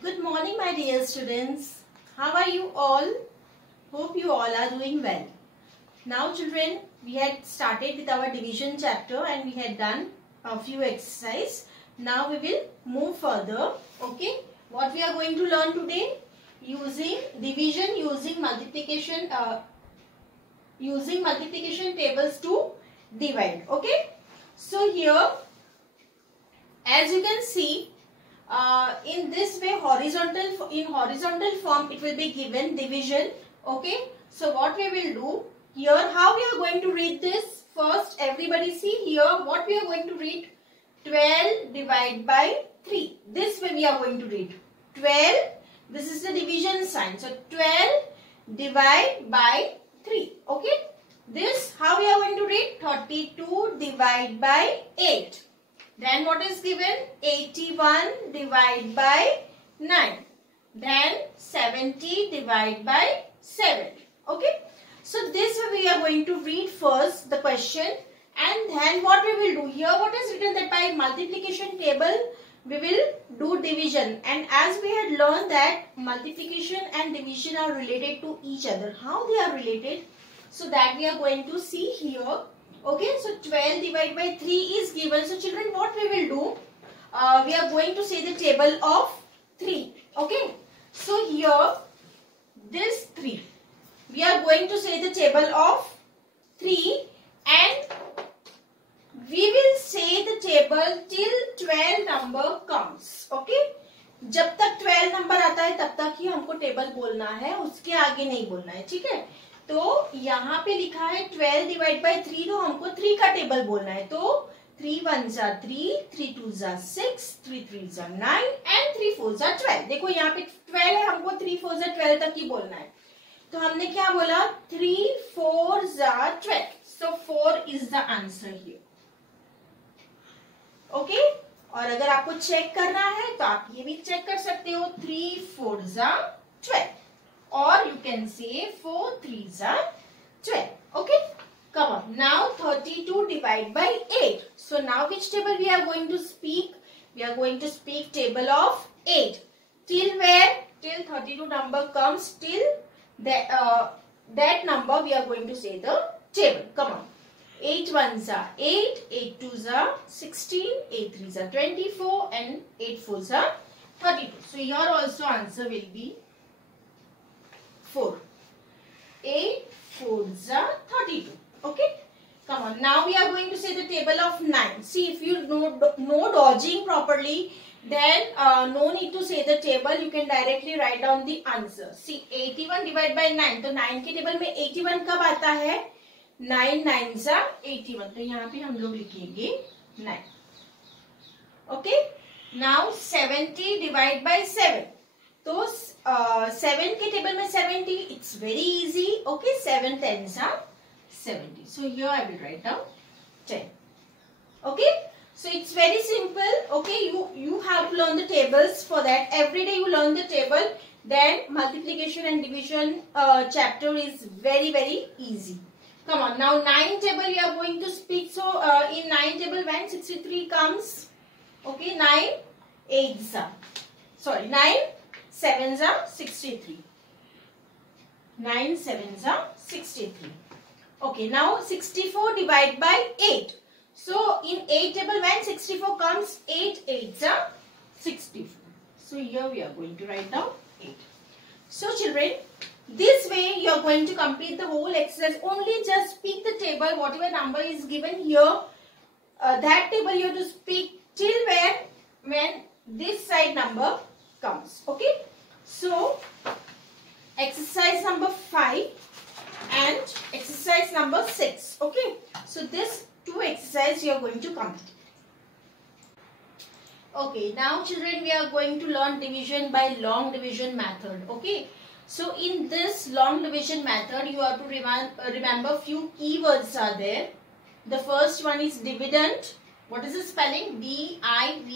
Good morning, my dear students. How are you all? Hope you all are doing well. Now, children, we had started with our division chapter and we had done a few exercises. Now, we will move further. Okay, what we are going to learn today? Using division, using multiplication tables to divide. Okay, so here, as you can see, in this way, in horizontal form it will be given division. Okay, so what we will do here, how we are going to read this? First, everybody see here what we are going to read. 12 divided by 3. This way we are going to read 12. This is the division sign, so 12 divided by 3. Okay, this how we are going to read? 32 divided by 8. Then what is given? 81 divided by 9. Then 70 divided by 7. Okay. So this way we are going to read first the question, and then what we will do here, what is written that by multiplication table we will do division. And as we had learned that multiplication and division are related to each other. How they are related? So that we are going to see here. Okay, so 12 divided by 3 is given. So children, what we will do? We are going to say the table of 3. Okay, so here, this 3. We are going to say the table of 3 and we will say the table till 12 number comes. Okay, जब तक 12 number आता है तब तक ही हमको table बोलना है, उसके आगे नहीं बोलना है. ठीक है, तो यहाँ पे लिखा है 12 डिवाइड बाई 3, तो हमको 3 का टेबल बोलना है. तो 3 1 जा 3, 3 2 जा 6, 3 3 जा 9 एंड 3 4 जा 12. देखो यहाँ पे 12 है, हमको 3 4 जा 12 तक ही बोलना है. तो हमने क्या बोला? 3 4 जा 12. सो 4 is the answer here. Okay, और अगर आपको चेक करना है तो आप ये भी चेक कर सकते हो. 3 4 जा 12. Or you can say 4 3s are 12. Okay, come on. Now 32 divided by 8. So now which table we are going to speak? We are going to speak table of 8. Till where? Till 32 number comes. Till that number we are going to say the table. Come on. 8 1s are 8, 8 2s are 16, 8 3s are 24 and 8 4s are 32. So here also answer will be 4. 8 4s are 32. Okay, come on. Now we are going to say the table of 9. See, if you know dodging properly, then no need to say the table. You can directly write down the answer. See, 81 divided by 9. तो 9 के table में 81 कब आता है? 9 9s are 81. तो यहाँ पे हम लोग लिखेंगे 9. Okay. Now 70 divided by 7. तो 7 के टेबल में 70, it's very easy. Okay, 7 10s are 70. So here I will write down 10. Okay, so it's very simple. Okay, you have to learn the tables. For that, every day you learn the table. Then multiplication and division chapter is very easy. Come on, now 9 table we are going to speak. So in 9 table when 63 comes, okay, 9 8s are, sorry, 9 7s are 63. 9 7s are 63. Okay, now 64 divided by 8. So in 8 table when 64 comes, 8 8s are 64. So here we are going to write down 8. So children, this way you are going to complete the whole exercise. Only just speak the table, whatever number is given here. That table you have to speak till when this side number comes. Okay, so exercise number 5 and exercise number 6. Okay, so this 2 exercises you are going to complete. Okay, now children, we are going to learn division by long division method. Okay, so in this long division method you have to remember few keywords are there. The first one is dividend. What is the spelling? D-I-V-I-D-E-N-D,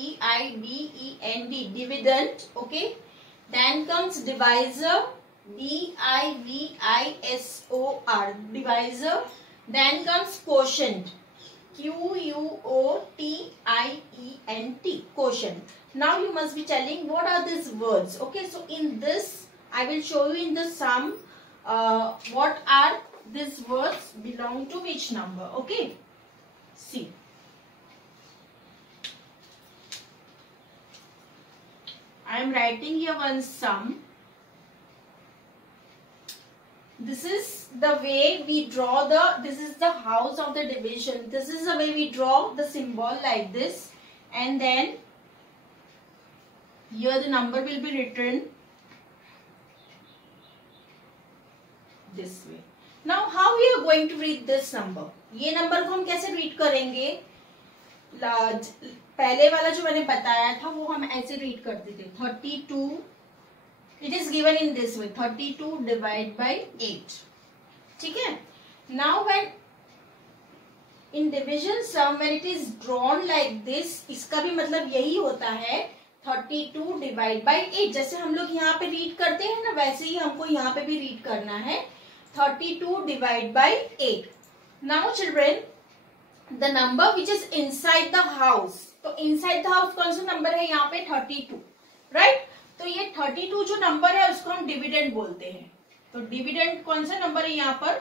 dividend. Okay. Then comes divisor. D-I-V-I-S-O-R, divisor. Then comes quotient. Q-U-O-T-I-E-N-T, quotient. Now you must be telling what are these words. Okay, so in this I will show you in the sum what are these words belong to which number. Okay, see. I am writing here one sum. This is the way we draw this is the house of the division. This is the way we draw the symbol like this, and then here the number will be written this way. Now how we are going to read this number? ये number को हम कैसे read करेंगे? पहले वाला जो मैंने बताया था वो हम ऐसे रीड करते थे 32. It is given in this way, 32 divided by 8. ठीक है? Now when in division sum when it is drawn like this, इसका भी मतलब यही होता है 32 divided by 8. जैसे हम लोग यहाँ पे रीड करते हैं ना, वैसे ही हमको यहाँ पे भी रीड करना है 32 divided by 8. Now children, the number which is inside the house, तो inside the house कौन सा नंबर है यहाँ पे? 32, right? तो ये 32 जो नंबर है उसको हम डिविडेंड बोलते हैं. तो डिविडेंड कौन सा नंबर है यहाँ पर?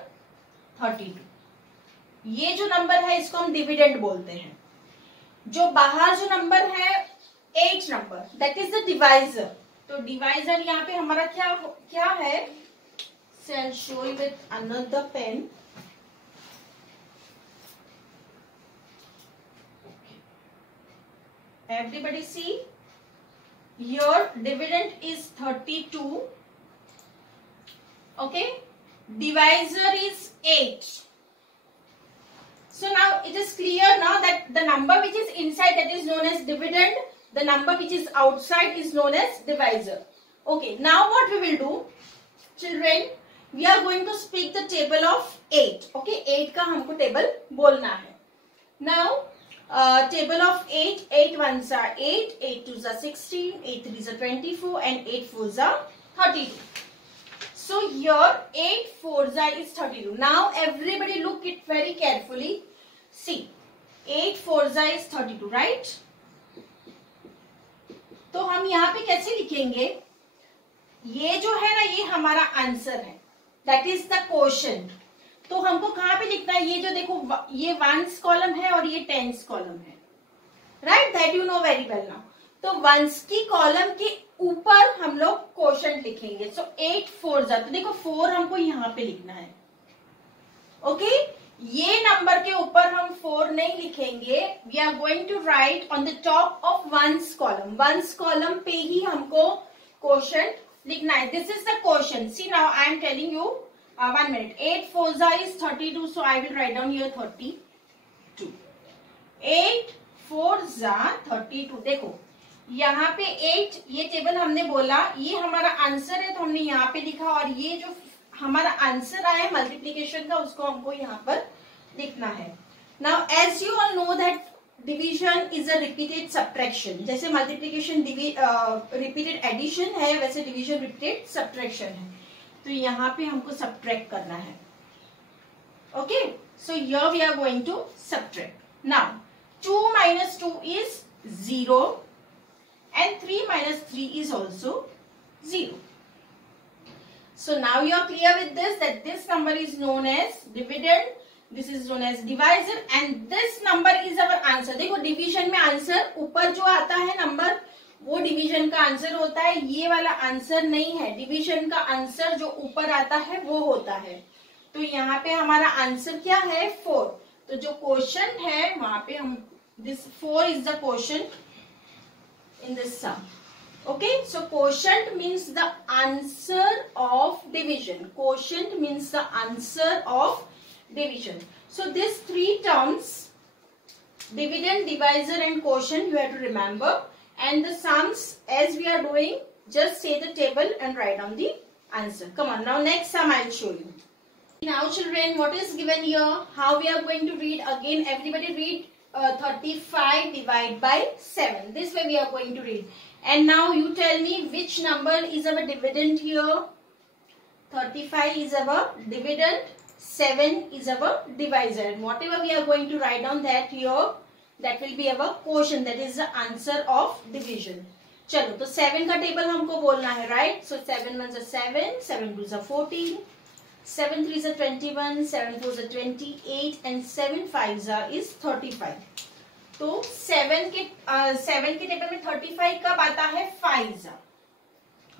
32. ये जो नंबर है इसको हम डिविडेंड बोलते हैं. जो बाहर जो नंबर है 8 number, that is the divisor. तो डिवाइजर यहाँ पे हमारा क्या है? So I'll show you with another pen. Everybody see, your dividend is 32. Okay, divisor is 8. So now it is clear now that the number which is inside, that is known as dividend. The number which is outside is known as divisor. Okay, now what we will do, children, we are going to speak the table of 8. Okay, 8 का हमको table बोलना है. Now table of 8, 8 ones are 8, 8 twos are 16, 8 threes are 24, and 8 fours are 32. So here 8 fours are is 32. Now everybody look it very carefully. See, 8 fours are is 32, right? तो हम यहाँ पे कैसे लिखेंगे? ये जो है ना, ये हमारा आंसर है, दैट इज द क्वोशंट. तो हमको कहाँ पे लिखना है? ये जो देखो, ये वंस कॉलम है और ये टेंस कॉलम है, right? That you know very well now. तो वंस की कॉलम के ऊपर हम लोग क्वोशंट लिखेंगे. सो 8 4 जा, तो देखो 4 हमको यहाँ पे लिखना है. ओके, ये नंबर के ऊपर हम 4 नहीं लिखेंगे. We are going to write on the top of ones column. Ones column पे ही हमको क्वोशंट लिखना है. This is the quotient. See now I am telling you, 1 minute. 8 fours is 32, so I will write down here 32. 8 fours 32. देखो यहाँ पे 8, ये table हमने बोला, ये हमारा आंसर है तो हमने यहाँ पे लिखा, और ये जो हमारा आंसर आया है मल्टीप्लीकेशन का, उसको हमको यहाँ पर लिखना है. Now as you all know that division is a repeated subtraction. जैसे मल्टीप्लीकेशन रिपीटेड एडिशन है, वैसे डिवीजन रिपीटेड सब्ट्रैक्शन है. तो यहाँ पे हमको सब्ट्रैक्ट करना है. Okay, so here we are going to subtract. Now 2 minus 2 is 0 and 3 minus 3 is also 0. So now you are clear with this, that this number is known as dividend, this is known as divisor, and this number is our answer. देखो division में answer ऊपर जो आता है number, वो division का answer होता है. ये वाला आंसर नहीं है. डिवीजन का आंसर जो ऊपर आता है वो होता है. तो यहाँ पे हमारा आंसर क्या है? 4. तो जो क्वोशंट है वहां पे हम, this 4 is the quotient in this sum. Okay, so quotient means the answer of division. Quotient means the answer of division. So this 3 terms, dividend, divisor and quotient, you have to remember. And the sums, as we are doing, just say the table and write down the answer. Come on, now next sum I'll show you. Now children, what is given here? How we are going to read? Again, everybody read 35 divided by 7. This way we are going to read. And now you tell me which number is our dividend here. 35 is our dividend, 7 is our divisor. And whatever we are going to write down that here, that will be our quotient, that is the answer of division. चलो तो 7 का table हमको बोलना है, right? So 7 1 is 7, 7 2 is 14, 7 3 is 21, 7 4 is 28 and 7 5 is 35. तो 7 के table में 35 कब आता है? 5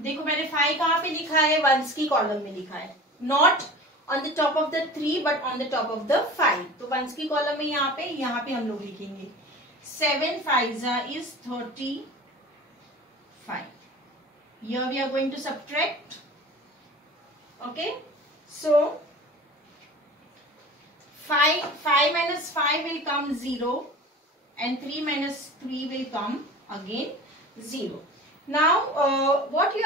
देखो मैंने 5 कहाँ पे लिखा है? वंस की कॉलम में लिखा है, not on the top of the 3 but on the top of the 5. तो वंस की कॉलम में यहाँ पे हम लोग लिखेंगे 7 5 is 35. Here we are going to subtract. Okay, so 5 minus 5 will come 0 and 3 minus 3 will come again 0. Now what you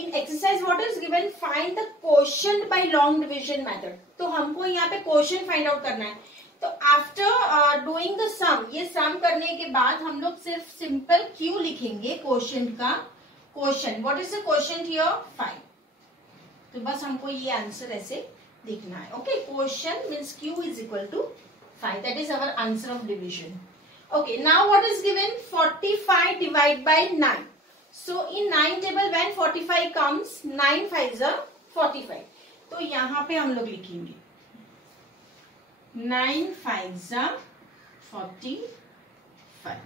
in exercise what is given? Find the quotient by long division method. तो हमको यहाँ पे quotient find out करना है. तो after doing the sum, ये sum करने के बाद हम लोग सिर्फ simple Q लिखेंगे quotient का. Quotient, what is the quotient here? 5. तो बस हमको ये आंसर ऐसे देखना है. Okay, quotient means Q is equal to 5. That is our answer of division. Okay, now what is given? 45 divided by 9. So in 9 table when 45 comes, 9 5 are 45. तो यहाँ पे हम लोग लिखेंगे 9 5 are 45.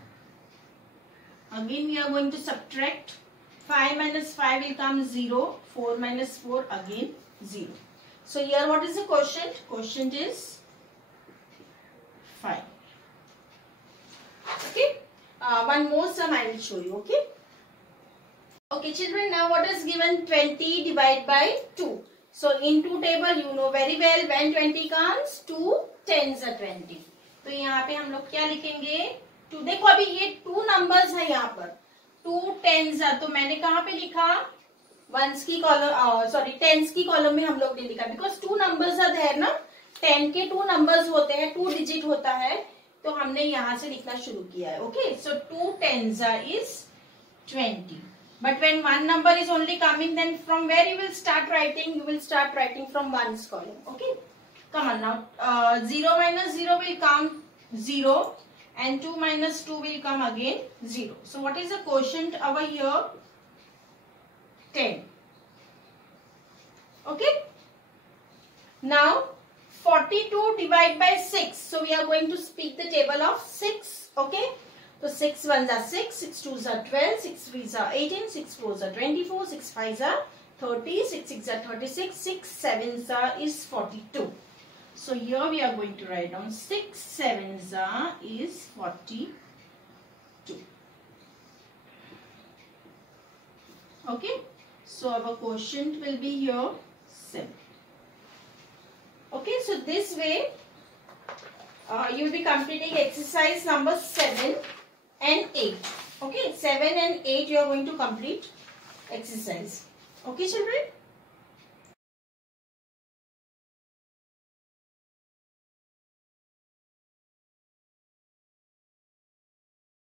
Again we are going to subtract. 5 minus 5 will come 0. 4 minus 4 again 0. So here what is the quotient? Quotient is 5. Okay. One more sum I will show you. Okay. Okay, children. Now what is given? 20 divided by 2. So in 2 table you know very well when 20 comes 2 10s are 20. तो यहाँ पे हम लोग क्या लिखेंगे? 2. देखो अभी ये 2 नंबर्स है यहाँ पर 2 10s are. तो मैंने कहाँ पे लिखा? वंस की कॉलम सॉरी 10s की कॉलम में हम लोग ने लिखा बिकॉज 2 नंबर्स आर देयर ना. 10 के 2 नंबर्स होते हैं, 2 डिजिट होता है, तो हमने यहाँ से लिखना शुरू किया है. Okay, so 2 10s are is 20. But when one number is only coming, then from where you will start writing? You will start writing from ones column. Okay, come on now. 0 minus 0 will come 0, and 2 minus 2 will come again 0. So what is the quotient over here? 10. Okay. Now 42 divided by 6. So we are going to speak the table of 6. Okay. So 6 1s are 6, 6 2s are 12, 6 3s are 18, 6 4s are 24, 6 5s are 30, 6 6s are 36, 6 7s are is 42. So here we are going to write down 6 7s are is 42. Okay. So our quotient will be here 7. Okay. So this way you will be completing exercise number 7 and 8. Okay, 7 and 8 you are going to complete exercise. Okay, children.